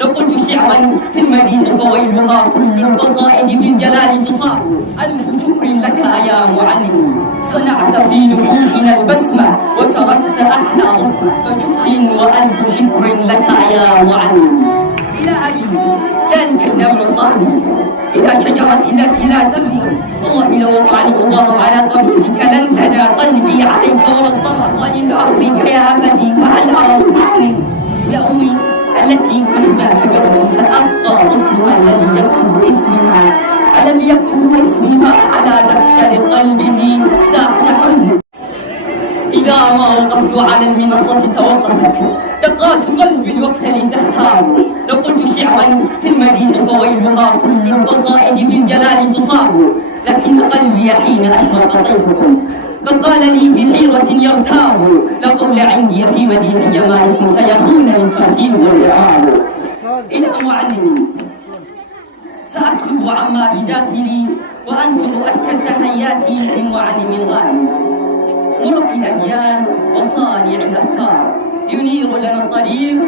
لو قلت شعرا في المديح فويلها كل القصائد بالجلال تصاب. ألف شكر لك يا معلم، صنعت في نفوسنا البسمة وتركت أحلى بصمة. فشكر وألف شكر لك يا معلم. إلى أبي ذلك النبع صاحبي إلى شجرة التي لا تثمر، والله لو وقع الغبار على قميصك لن ثنى قلبي عليك ولا اضطر. قال فيك يا أبتي فهل أرى عني. إلى أمي التي مهما كبرت سأبقى طفلها الذي يكتب اسمها على دفتر قلبه ساعة حزن. إذا ما وقفت على المنصة توقفت دقات قلبي الوقت لتحتار. لو قلت شعرا في المديح فويلها كل القصائد بالجلال تصاب. لكن قلبي حين أشرق طيفكم قد قال لي في حيرة يرتاب. لا قول عندي في مديح جمالكم سيخونني الترتيب والإعراب. إلى معلمي سأكتب عما بداخلي وأنثر أزكى التحيات لمعلم غالي، مربي الأجيال وصانع الأفكار، ينير لنا الطريق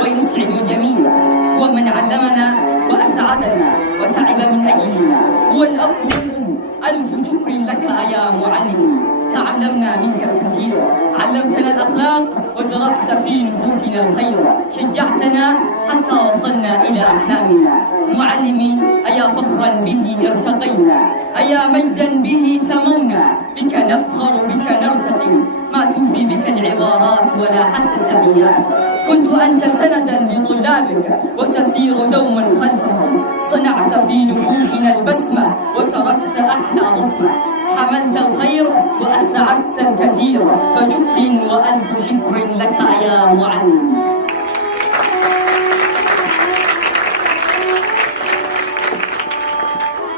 ويسعد الجميع، هو من علمنا وأسعدنا وتعب من أجلنا، هو الأب والأم. ألف شكر لك يا معلمي، تعلمنا منك الكثير، علمتنا الأخلاق وزرعت في نفوسنا الخير، شجعتنا حتى وصلنا إلى أحلامنا. معلمي أيا فخرا به ارتقينا، أيا مجدا به سمونا، بك نفخر بك نرتقي، ما توفي بك العبارات ولا حتى التحيات. كنت أنت سندا لطلابك وتسير دوما خلفهم، صنعت في نفوسنا البسمة وتركت أحلى بصمة، حملت الخير وأسعدت الكثير. فشكر وألف شكر لك يا معلم.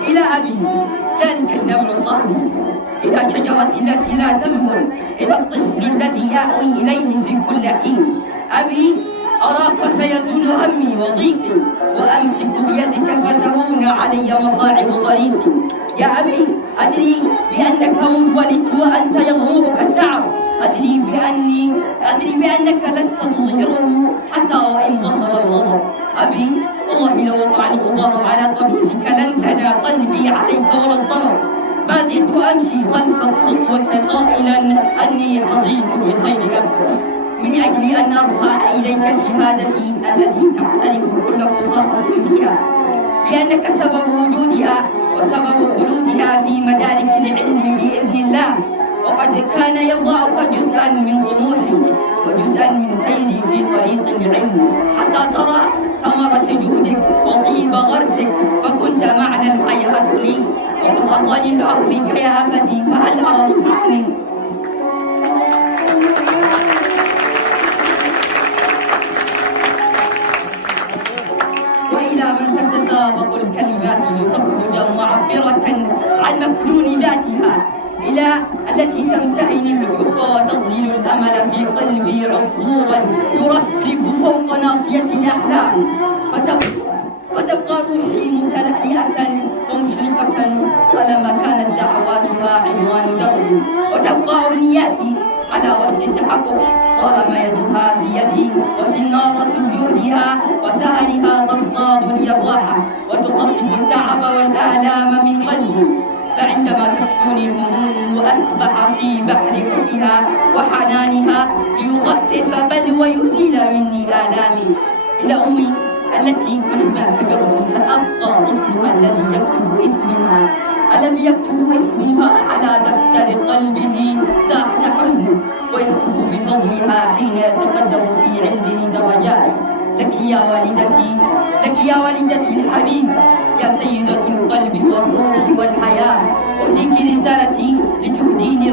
إلى أبي ذلك النبع صاحبي إلى شجرة التي لا تثمر، إلى الطفل الذي آوي إليه في كل حين. أبي أراك سيزول همي وضيقي وأمسك بيدك فتهون علي مصاعب طريقي. يا أبي أدري بأنك مذ ولدت وأنت يغمرك التعب، أدري بأنك لست تظهره حتى وإن ظهر الغضب. أبي والله لو وقع الغبار على قميصك لن ثنى قلبي عليك ولا الضرر. ما زلت أمشي خلفك خطوة قائلا أني حظيت بخير أبدا، من أجل أن أرفع إليك شهادتي التي تعترف كل قصاصة فيها بأنك سبب وجودها وسبب خلودها في مدارك العلم بإذن الله. وقد كان يضعك جزءا من طموحي وجزءا من سيري في طريق العلم حتى ترى ثمرة جهدك وطيب غرسك، فكنت معنى الحياة لي. وقد أرضاني الله فيك يا أبتي فهل أرضت عني. وإلى من تتسابق الكلمات لتخرج معبرة عن مكنون ذاتها، إلى التي تمتهن الحب وتظل الأمل في قلبي عصفورا يرفرف فوق ناصية الأحلام، فتبقى روحي متلألئة ومشرقة طالما كانت دعواتها عنوان درب، وتبقى أمنياتي على وشك التحقق طالما يدها في يدي وسنارة جهدها وسهرها تصطاد اليضاحة وتخفف التعب والآلام من قلبي. فعندما تكسوني الهموم أسبح في بحر حبها وحنانها ليخفف بل ويزيل مني آلامي. إلى أمي التي مهما كبرت سأبقى طفلها الذي يكتب اسمها على دفتر قلبه ساعة حزن، ويهتف بفضلها حين يتقدم في علمه درجات. لك يا والدتي الحبيبة، يا سيدة القلب والروح والحياة، أهديك رسالتي لتهديني